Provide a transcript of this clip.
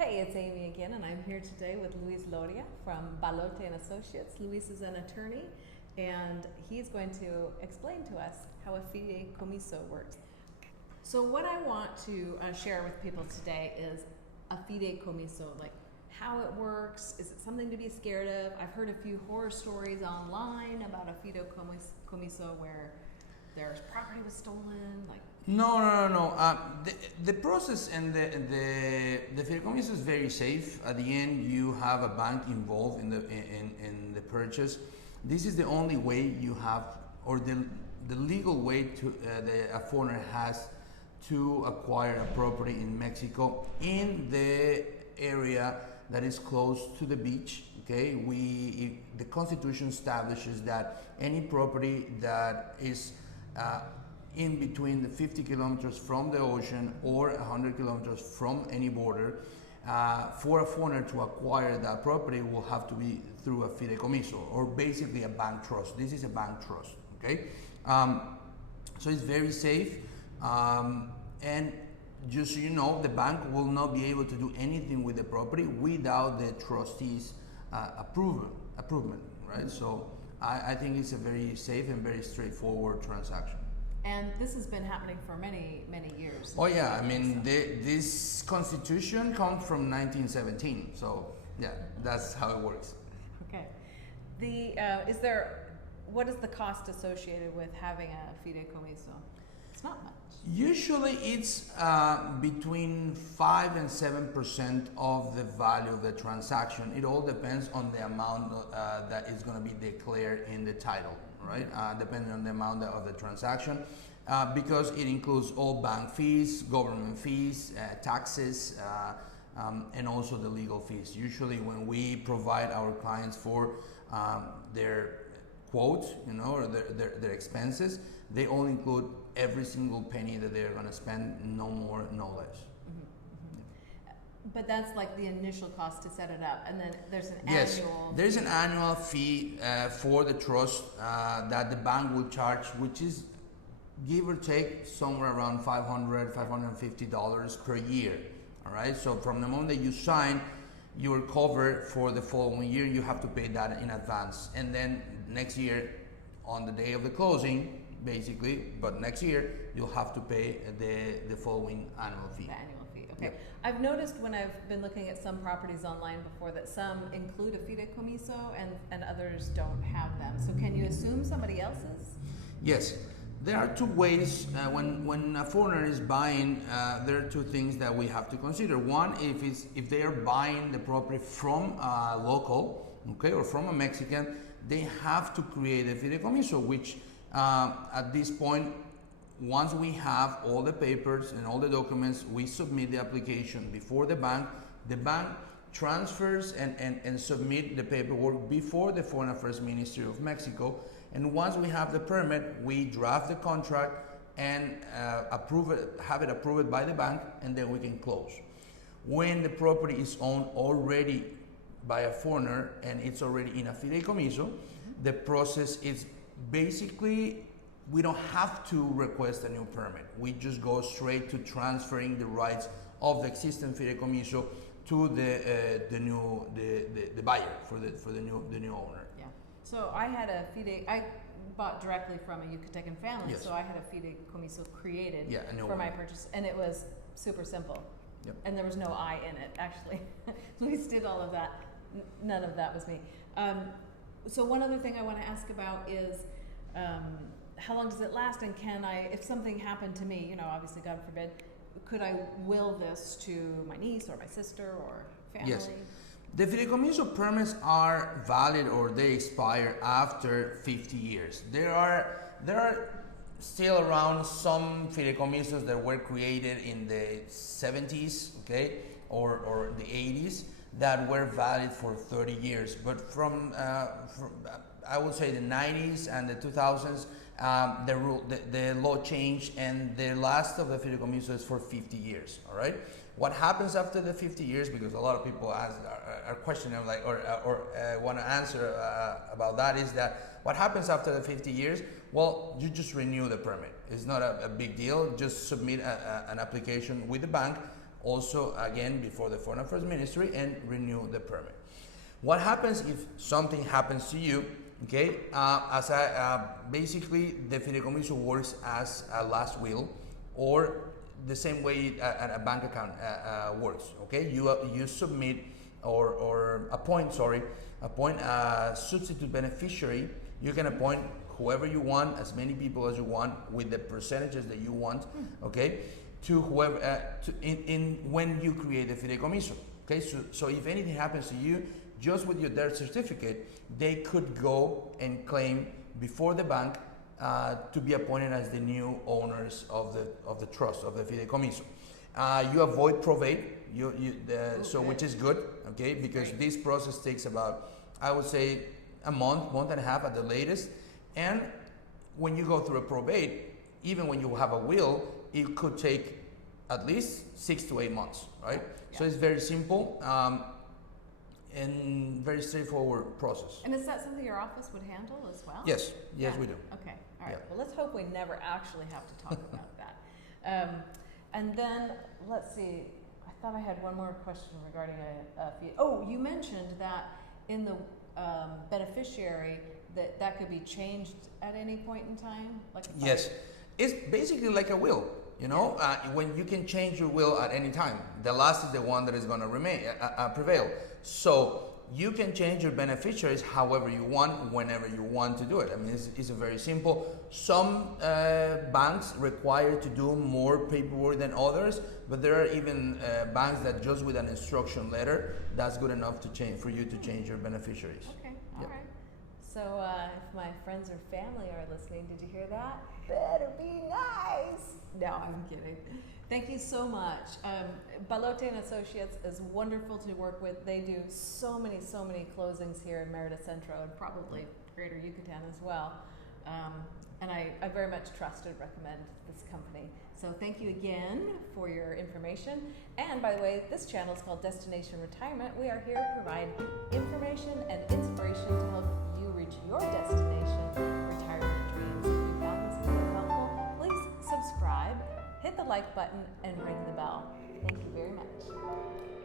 Hey, it's Amy again, and I'm here today with Luis Loría from Ballote and Associates. Luis is an attorney, and he's going to explain to us how a fideicomiso works. So what I want to share with people today is a fideicomiso, like how it works. Is it something to be scared of? I've heard a few horror stories online about a fideicomiso where their property was stolen, like. No. The process and the fideicomiso is very safe. At the end, you have a bank involved in the purchase. This is the only way you have, or the legal way to a foreigner has to acquire a property in Mexico in the area that is close to the beach. Okay, the Constitution establishes that any property that is in between the 50 kilometers from the ocean or 100 kilometers from any border, for a foreigner to acquire that property will have to be through a fideicomiso, or basically a bank trust. This is a bank trust, okay? So it's very safe, and just so you know, the bank will not be able to do anything with the property without the trustee's approval, right? So I think it's a very safe and very straightforward transaction. And this has been happening for many, many years. Oh yeah, I mean, this constitution comes from 1917, so yeah, that's how it works. Okay. What is the cost associated with having a fideicomiso? It's not much. Usually it's between 5 and 7% of the value of the transaction. It all depends on the amount that is going to be declared in the title, right? Depending on the amount of the transaction, because it includes all bank fees, government fees, taxes, and also the legal fees. Usually when we provide our clients for their quote, or their expenses, they all include every single penny that they're going to spend, no more, no less. But that's like the initial cost to set it up, and then there's an yes, annual. There's an annual fee for the trust that the bank will charge, which is give or take somewhere around $500, $550 per year. All right. So from the moment that you sign, you are covered for the following year. You have to pay that in advance, and then next year, on the day of the closing, basically, but next year you'll have to pay the following annual fee. The annual fee, okay. Yep. I've noticed when I've been looking at some properties online before that some include a fideicomiso and others don't have them. So can you assume somebody else's? Yes, there are two ways. When a foreigner is buying, there are two things that we have to consider. One, if they are buying the property from a local, okay, or from a Mexican, they have to create a fideicomiso, which at this point, once we have all the papers and all the documents, we submit the application before the bank transfers and submit the paperwork before the Foreign Affairs Ministry of Mexico. And once we have the permit, we draft the contract and have it approved by the bank, and then we can close. When the property is owned already by a foreigner and it's already in a fideicomiso, the process is basically, we don't have to request a new permit. We just go straight to transferring the rights of the existing fideicomiso to the buyer, for the new owner. Yeah. So I had I bought directly from a Yucatecan family, yes. So I had a fideicomiso created for one. my purchase, and it was super simple. Yep. And there was no I in it, actually. Luis did all of that. None of that was me. So one other thing I want to ask about is how long does it last, and can I, if something happened to me, obviously God forbid, could I will this to my niece or my sister or family? Yes. The fideicomiso permits are valid, or they expire after 50 years. There are still around some fideicomisos that were created in the 70s, okay, or the 80s, that were valid for 30 years. But from I would say the 90s and the 2000s, the law changed, and the last of the fideicomiso is for 50 years. All right. What happens after the 50 years? Because a lot of people are questioning, like, or want to answer about that. Is that what happens after the 50 years? Well, you just renew the permit. It's not a big deal. Just submit an application with the bank also again before the Foreign Affairs Ministry and renew the permit. What happens if something happens to you? Okay, basically the fideicomiso works as a last will, or the same way a bank account works. Okay, you submit or appoint a substitute beneficiary. You can appoint whoever you want, as many people as you want, with the percentages that you want. Okay, to whoever when you create the fideicomiso. Okay, so if anything happens to you, just with your death certificate, they could go and claim before the bank to be appointed as the new owners of the trust, of the fideicomiso. You avoid probate, which is good, okay, because this process takes about, I would say, a month and a half at the latest. And when you go through a probate, even when you have a will, it could take at least 6 to 8 months, right? Yeah. So it's very simple. And very straightforward process. And is that something your office would handle as well? Yes, Yeah. we do. Okay, all right. Yeah. Well, let's hope we never actually have to talk about that. And then, let's see, I thought I had one more question regarding a fee. Oh, you mentioned that in the beneficiary, that could be changed at any point in time? Like Yes, it's basically like a will. You know, when you can change your will at any time. The last is the one that is going to remain prevail. So you can change your beneficiaries however you want, whenever you want to do it. I mean, it's a very simple. Some banks require to do more paperwork than others, but there are even banks that just with an instruction letter, that's good enough to change for you to change your beneficiaries. Okay, all Yep. right. So if my friends or family are listening, did you hear that? Better be nice. No, I'm kidding. Thank you so much. Ballote and Associates is wonderful to work with. They do so many closings here in Mérida Centro and probably Greater Yucatan as well. And I very much trust and recommend this company. So thank you again for your information. And by the way, this channel is called Destination Retirement. We are here to provide information and inspiration to help you reach your destination retirement dreams. If you found this video helpful, please subscribe, hit the like button, and ring the bell. Thank you very much.